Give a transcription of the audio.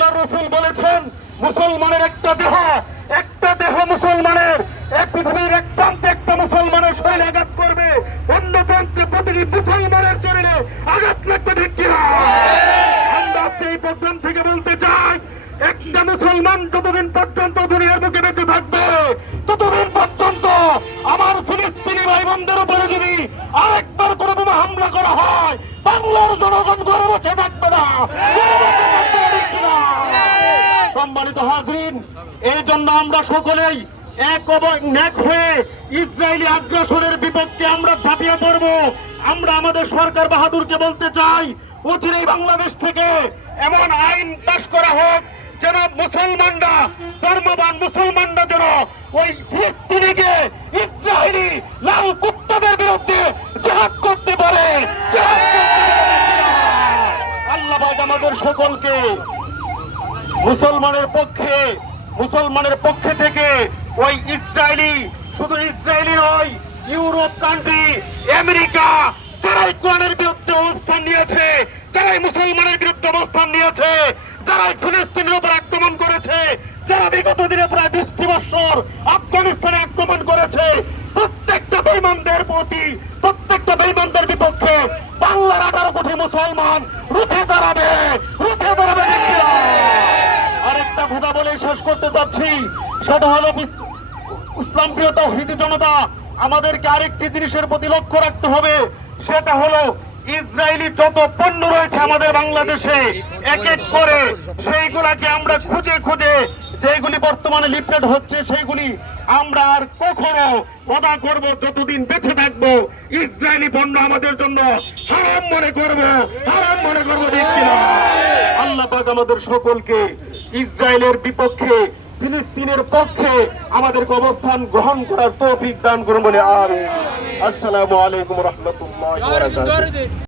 আল্লাহ রাসূল বলেছেন, মুসলমানের একটা দেহ মুসলমানের এক পৃথিবীর এক প্রান্তে একটা মুসলমানের শরীরে আঘাত করবে, অন্য প্রান্তে প্রতিটি মুসলমানের শরীরে আঘাত লাগবে। ঠিক কিনা? আমরা আজকে এই প্রোগ্রাম থেকে বলতে চাই, একটা মুসলমান যতদিন পর্যন্ত দুনিয়ার বুকে বেঁচে থাকবে, ততদিন পর্যন্ত আমার ফিলিস্তিনি ভাই বোনদের উপরে যদি আরেকবার কোনো বোমা হামলা করা হয়, বাংলার জনগণ ঘরে বসে থাকবে না। সম্মানিত হাজরিন, এই জন্য আমরা সকলেই এক হয়ে ইসরায়েলি আগ্রাসনের বিপক্ষে আমরা ঝাঁপিয়ে পড়ব। আমরা আমাদের সরকার বাহাদুরকে বলতে চাই, অচিরেই বাংলাদেশ থেকে এমন আইন পাশ করা হোক যেন মুসলমানরা, ধর্মবান মুসলমানরা যেন ওই ফিলিস্তিনিকে ইসরায়েলি লাল কুত্তাদের বিরুদ্ধে জিহাদ করতে পারে। আল্লাহ পাক আমাদের সকলকে মুসলমানের পক্ষে থেকে ওই ইসরায়েলি, শুধু ইসরায়েলি নয়, ইউরোপ কান্ট্রি, আমেরিকা, যারাই কোরআনের বিরুদ্ধে অবস্থান নিয়েছে, যারাই মুসলমানের বিরুদ্ধে অবস্থান নিয়েছে, যারা ফিলিস্তিনের উপর আক্রমণ করেছে, যারা বিগত দিনে প্রায় 20 বছর আফগানিস্তানে আক্রমণ করেছে, প্রত্যেকটা বেঈমানদের প্রতি, প্রত্যেকটা বেঈমানদের বিপক্ষে বাংলার 18 কোটি মুসলমান রুখে দাঁড়াবে। আরেকটা কথা বলে শেষ করতে চাচ্ছি, সেটা হলো ইসলাম প্রিয় তাওহীদি জনতা, আমাদেরকে আরেকটি জিনিসের প্রতি লক্ষ্য রাখতে হবে, সেটা হলো ইসরায়েলি যত পণ্য রয়েছে আমাদের বাংলাদেশে, এক এক করে সেইগুলাকে আমরা খুঁজে যেগুলি বর্তমানে লিফলেট হচ্ছে, সেইগুলি আমরা আর কখনো ওয়াদা করব, যতদিন বেঁচে থাকবো ইসরায়েলি পণ্য আমাদের জন্য হারাম মনে করবো। ঠিক কিনা? আল্লাহ পাক আমাদের সকলকে ইসরায়েলের বিপক্ষে, ফিলিস্তিনের পক্ষে আমাদেরকে অবস্থান গ্রহণ করার তৌফিক দান করুন বলে। আর আসসালামু আলাইকুম ওয়া রাহমাতুল্লাহি ওয়া বারাকাতুহু।